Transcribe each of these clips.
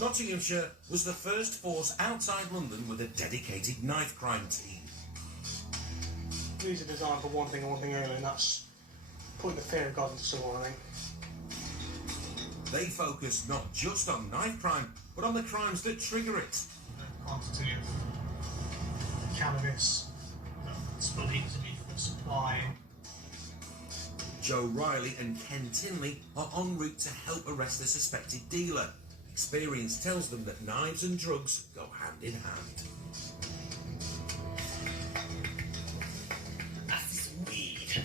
Nottinghamshire was the first force outside London with a dedicated knife crime team. These are designed for one thing and one thing only, and that's putting the fear of God into someone, I think. They focus not just on knife crime, but on the crimes that trigger it. The quantity of cannabis that's believed to be for supply. Joe Riley and Ken Tinley are en route to help arrest a suspected dealer. Experience tells them that knives and drugs go hand in hand. That's weed.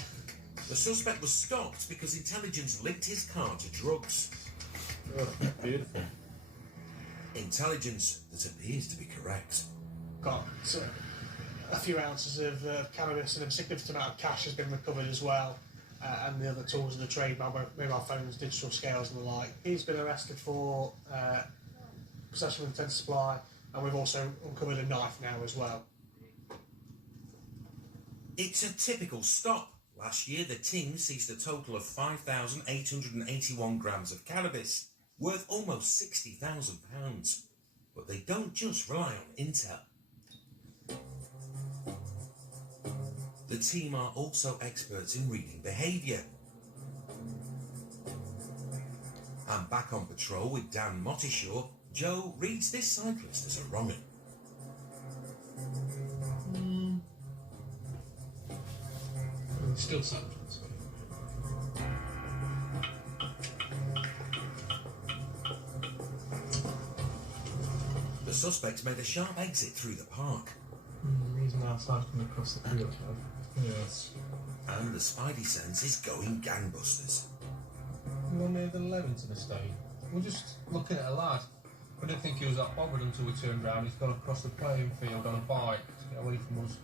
The suspect was stopped because intelligence linked his car to drugs. Oh, beautiful. Intelligence that appears to be correct. Got a few ounces of cannabis and a significant amount of cash has been recovered as well. And the other tools of the trade, mobile phones, digital scales and the like. He's been arrested for possession with intent to supply, and we've also uncovered a knife now as well. It's a typical stop. Last year, the team seized a total of 5,881 grams of cannabis, worth almost £60,000. But they don't just rely on intel. The team are also experts in reading behaviour. And back on patrol with Dan Mottishaw, Joe reads this cyclist as a wrong'un. Still something. The suspects made a sharp exit through the park. Reason outside coming across the field. Yes. And the spidey sense is going gangbusters. We were near the Levington estate. We were just looking at a lad. We didn't think he was that bothered until we turned round. He's gone across the playing field on a bike to get away from us.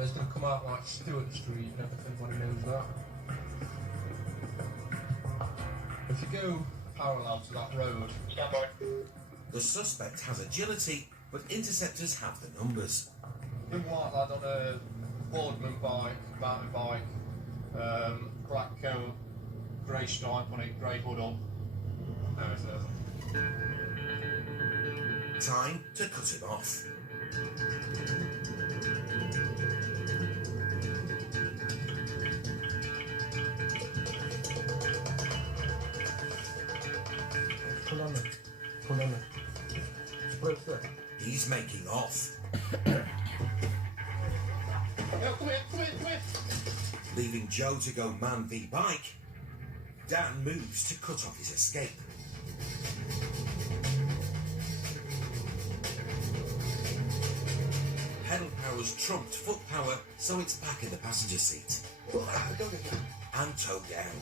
He's going to come out like Stewart Street and everybody knows that. If you go parallel to that road... The suspect has agility, but interceptors have the numbers. Big white lad on a Boardman bike, mountain bike, black coat, grey stripe on it, grey hood on. Time to cut him off. Pull on it. Pull on it. Split through. He's making off. Come here. Leaving Joe to go man v bike, Dan moves to cut off his escape. Pedal power's trumped foot power, so it's back in the passenger seat. And toe down.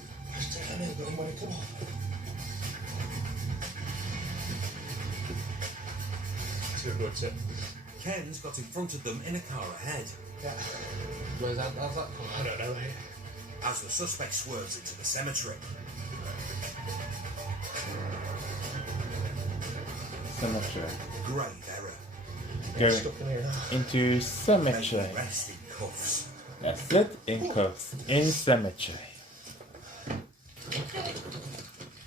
Ken's got in front of them in a car ahead. Yeah. How's that come? I don't know. As the suspect swerves into the cemetery. Cemetery. Grave error. Going into cemetery. They rest in cuffs. That's it, in cuffs. In cemetery. I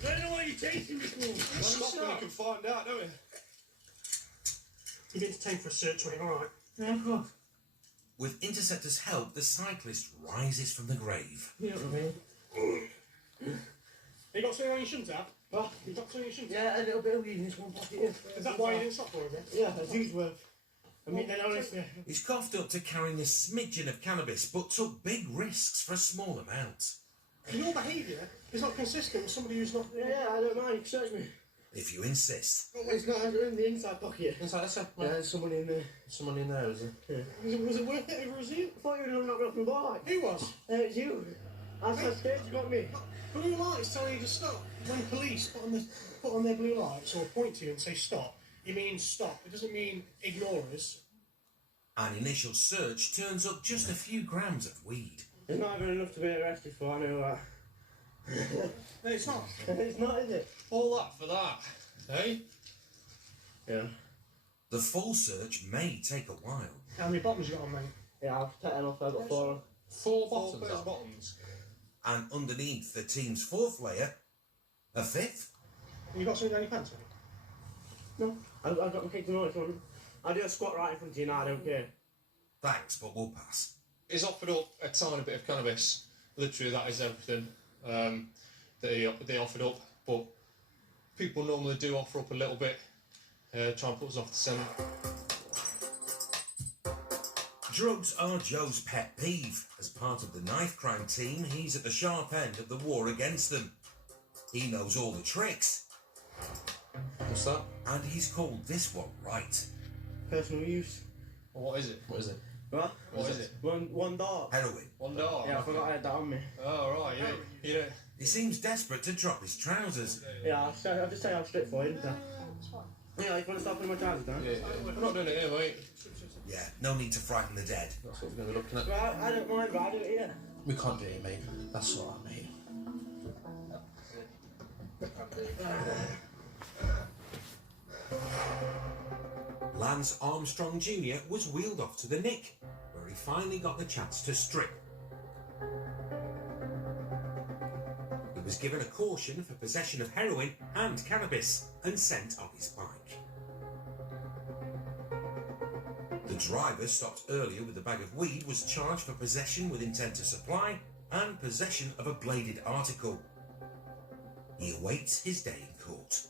don't know what you're taking me for. Stop when you can find out, don't we? You've been detained for a search warrant, alright? Yeah, of course. With interceptors' help, the cyclist rises from the grave. You know what I mean? You got something on you shouldn't have? What? You got something you shouldn't have? Yeah, a little bit of weed in this one pocket. Is that why you didn't stop for it? Yeah, as usual. I mean, then honestly. He's coughed up to carrying a smidgen of cannabis, but took big risks for a small amount. Your behaviour is not consistent with somebody who's not... Yeah, I don't mind, you can search me. If you insist. It's not in the inside pocket. Inside, that's it. Yeah, there's someone in there. Someone in there, is there? Yeah. Was it worth it over as you? I thought you were going to knock me off my bike. Who was? It's you. I said stage you got me. Blue lights telling you to stop. When police put on their blue lights or point to you and say stop, it means stop. It doesn't mean ignore us. An initial search turns up just a few grams of weed. It's not even enough to be arrested for, I know that. No, it's not. It's not, is it? All that for that, eh? Yeah. The full search may take a while. How many bottoms you got on, mate? Yeah, I've taken off, I've got 4 on. 4 Four bottoms. pairs of bottoms. And underneath the team's fourth layer, a fifth. And you got something down your pants, mate? No, I've got my kids on one. I do a squat right in front of you now, I don't care. Thanks, but we'll pass. He's offered up a tiny bit of cannabis. Literally, that is everything that they offered up. But people normally do offer up a little bit, try and put us off the scent. Drugs are Joe's pet peeve. As part of the knife crime team, he's at the sharp end of the war against them. He knows all the tricks, What's that? and he's called this one right. Personal use. Well, what is it? What is it? What? What is it? One dart. Heroin. $1. Yeah, I forgot I had that on me. Oh, right, yeah. He seems desperate to drop his trousers. Yeah, I'll just say I'm straightforward, didn't I? Yeah, you want to stop putting my trousers down? Yeah. We're not doing it here, mate. Yeah, no need to frighten the dead. That's what we're going to be looking at. Right, I don't mind, but I do it here. We can't do it, mate. That's all right, mate. Lance Armstrong Jr. was wheeled off to the Nick, where he finally got the chance to strip. He was given a caution for possession of heroin and cannabis and sent on his bike. The driver, stopped earlier with a bag of weed, was charged for possession with intent to supply and possession of a bladed article. He awaits his day in court.